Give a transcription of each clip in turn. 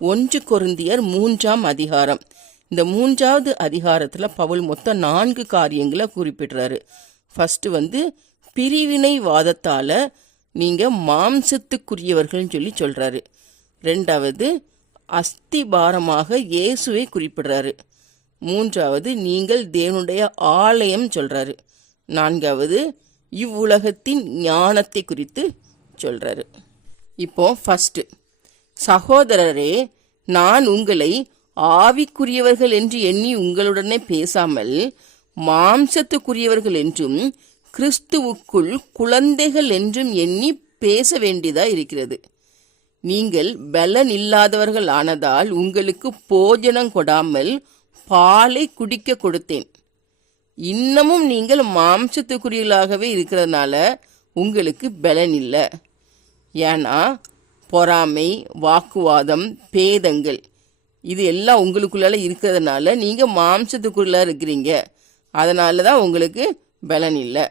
1 கொரிந்தியர் 3ஆம் அதிகாரம். இந்த 3வது அதிகாரத்தில் பவுல் மொத்தம் 4 காரியங்களை குறிப்பிடுறாரு. ஃபர்ஸ்ட் பிரிவினைவாதத்தால் நீங்கள் மாம்சத்துக்குரியவர்கள்னு சொல்லி சொல்கிறாரு. 2வது அஸ்திபாரமாக இயேசுவை குறிப்பிடுறாரு. 3வது நீங்கள் தேவனுடைய ஆலயம் சொல்கிறாரு. 4வது இவ்வுலகத்தின் ஞானத்தை குறித்து சொல்கிறாரு. இப்போ ஃபர்ஸ்ட், சகோதரரே, நான் உங்களை ஆவிக்குரியவர்கள் என்று எண்ணி உங்களுடனே பேசாமல் மாம்சத்துக்குரியவர்கள் என்றும் கிறிஸ்துவுக்குள் குழந்தைகள் என்றும் எண்ணி பேச வேண்டியதா இருக்கிறது. நீங்கள் பலன் இல்லாதவர்கள் ஆனதால் உங்களுக்கு போஜனம் கொடாமல் பாலை குடிக்க கொடுத்தேன். இன்னமும் நீங்கள் மாம்சத்துக்குரியவர்களாகவே இருக்கிறதுனால உங்களுக்கு பலன் இல்லை. ஏன்னா பொறாமை, வாக்குவாதம், பேதங்கள் இது எல்லாம் உங்களுக்குள்ளால இருக்கிறதுனால நீங்கள் மாம்சத்துக்குள்ளே இருக்கிறீங்க. அதனால தான் உங்களுக்கு பலன் இல்லை.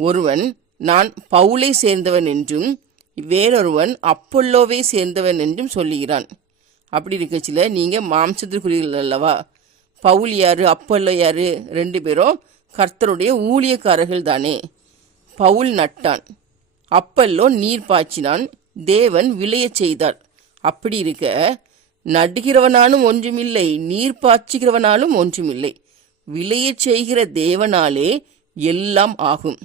ஒருவன் நான் பவுலை சேர்ந்தவன் என்றும் வேறொருவன் அப்பல்லோவை சேர்ந்தவன் என்றும் சொல்லுகிறான். அப்படி இருக்கச்சில நீங்கள் மாம்சத்துக்குரியவர்கள் அல்லவா? பவுல் யாரு, அப்பல்லோ யாரு? 2 பேரும் கர்த்தருடைய ஊழியக்காரர்கள் தானே. பவுல் நட்டான், அப்பல்லோ நீர் பாய்ச்சினான், தேவன் விளையச் செய்தார். அப்படி இருக்க நடுகிறவனாலும் ஒன்றுமில்லை, நீர் பாய்ச்சுகிறவனாலும் ஒன்றுமில்லை, விளையச் செய்கிற தேவனாலே எல்லாம் ஆகும்.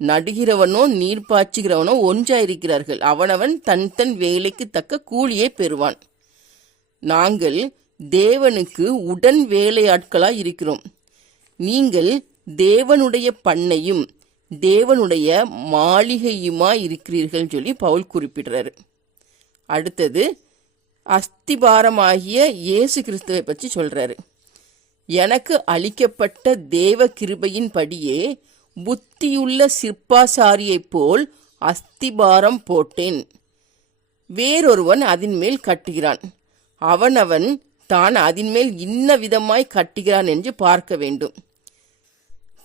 நடுகிறவனோ நீர் பாய்ச்சுகிறவனோ ஒன்றாயிருக்கிறார்கள், அவனவன் தன் தன் வேலைக்கு தக்க கூலியை பெறுவான். நாங்கள் தேவனுக்கு உடன் வேலையாட்களாய் இருக்கிறோம். நீங்கள் தேவனுடைய பண்ணையும் தேவனுடைய மாளிகையுமாய் இருக்கிறீர்கள் சொல்லி பவுல் குறிப்பிடுறாரு. அடுத்தது அஸ்திபாரமாகிய இயேசு கிறிஸ்துவை பற்றி சொல்றாரு. எனக்கு அளிக்கப்பட்ட தேவ கிருபையின் படியே புத்தியுள்ள சிற்பாசாரியைப் போல் அஸ்திபாரம் போட்டேன். வேறொருவன் அதன் மேல் கட்டுகிறான், அவனவன் தான் அதன் மேல் இன்ன விதமாய் கட்டுகிறான் என்று பார்க்க வேண்டும்.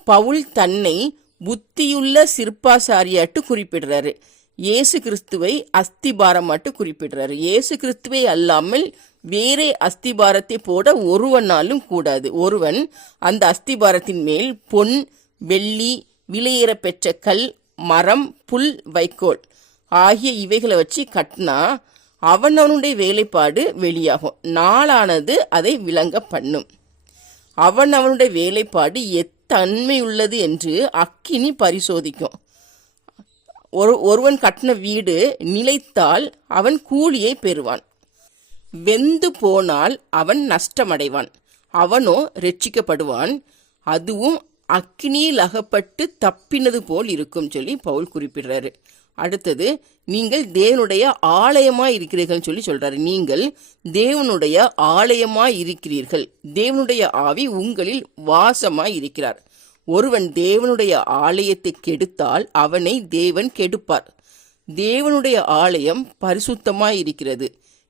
பவுல் தன்னை புத்தியுள்ள சிற்பாசாரியாட்டு குறிப்பிடுறாரு. இயேசு கிறிஸ்துவை அஸ்திபாரமாட்டு குறிப்பிடுறாரு. இயேசு கிறிஸ்துவை அல்லாமல் வேறே அஸ்திபாரத்தை போட ஒருவனாலும் கூடாது. ஒருவன் அந்த அஸ்திபாரத்தின் மேல் பொன், வெள்ளி, விலையேற பெற்ற கல், மரம், புல், வைக்கோல் ஆகிய இவைகளை வச்சு கட்டினா அவனவனுடைய வேலைப்பாடு வெளியாகும். நாளானது அதை விளங்க பண்ணும். அவனவனுடைய வேலைப்பாடு எத்தன்மை உள்ளது என்று அக்கினி பரிசோதிக்கும். ஒருவன் கட்டின வீடு நிலைத்தால் அவன் கூலியை பெறுவான். வெந்து போனால் அவன் நஷ்டமடைவான், அவனோ ரட்சிக்கப்படுவான். அதுவும் அக்கினியில் அகப்பட்டு தப்பினது போல் இருக்கும் சொல்லி பவுல் குறிப்பிடுறாரு. அடுத்தது நீங்கள் தேவனுடைய ஆலயமாய் இருக்கிறீர்கள் சொல்லி சொல்றாரு. நீங்கள் தேவனுடைய ஆலயமாய் இருக்கிறீர்கள், தேவனுடைய ஆவி உங்களில் வாசமாய் இருக்கிறார். ஒருவன் தேவனுடைய ஆலயத்தை கெடுத்தால் அவனை தேவன் கெடுப்பார். தேவனுடைய ஆலயம் பரிசுத்தமாய் இருக்கிறது,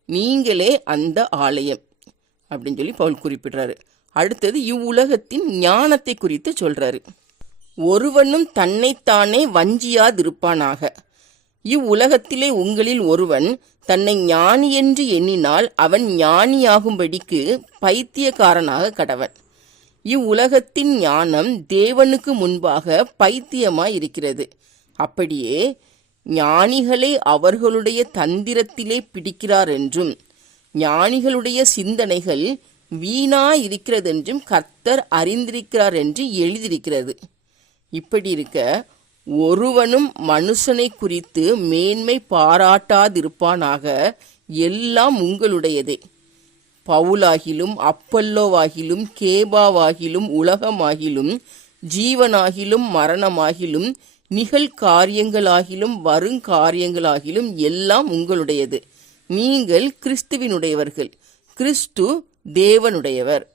நீங்களே அந்த ஆலயம் அப்படின்னு சொல்லி பவுல் குறிப்பிடுறாரு. அடுத்தது இவ்வுலகத்தின் ஞானத்தை குறித்து சொல்றாரு. ஒருவனும் தன்னைத்தானே வஞ்சியாதிருப்பானாக. இவ்வுலகத்திலே உங்களில் ஒருவன் தன்னை ஞானி என்று எண்ணினால் அவன் ஞானியாகும்படிக்கு பைத்தியக்காரனாக கடவன். இவ்வுலகத்தின் ஞானம் தேவனுக்கு முன்பாக பைத்தியமாய் இருக்கிறது. அப்படியே ஞானிகளை அவர்களுடைய தந்திரத்திலே பிடிக்கிறார் என்றும் ஞானிகளுடைய சிந்தனைகள் வீணாயிருக்கிறதென்றும் கர்த்தர் அறிந்திருக்கிறார் என்று எழுதியிருக்கிறது. இப்படி இருக்க ஒருவனும் மனுஷனை குறித்து மேன்மை பாராட்டாதிருப்பானாக, எல்லாம் உங்களுடையதே. பவுலாகிலும் அப்பல்லோவாகிலும் கேபாவாகிலும் உலகமாகிலும் ஜீவனாகிலும் மரணமாகிலும் நிகழ்காரியங்களாகிலும் வருங்காரியங்களாகிலும் எல்லாம் உங்களுடையது. நீங்கள் கிறிஸ்துவினுடையவர்கள், கிறிஸ்து தேவனுடையவர்.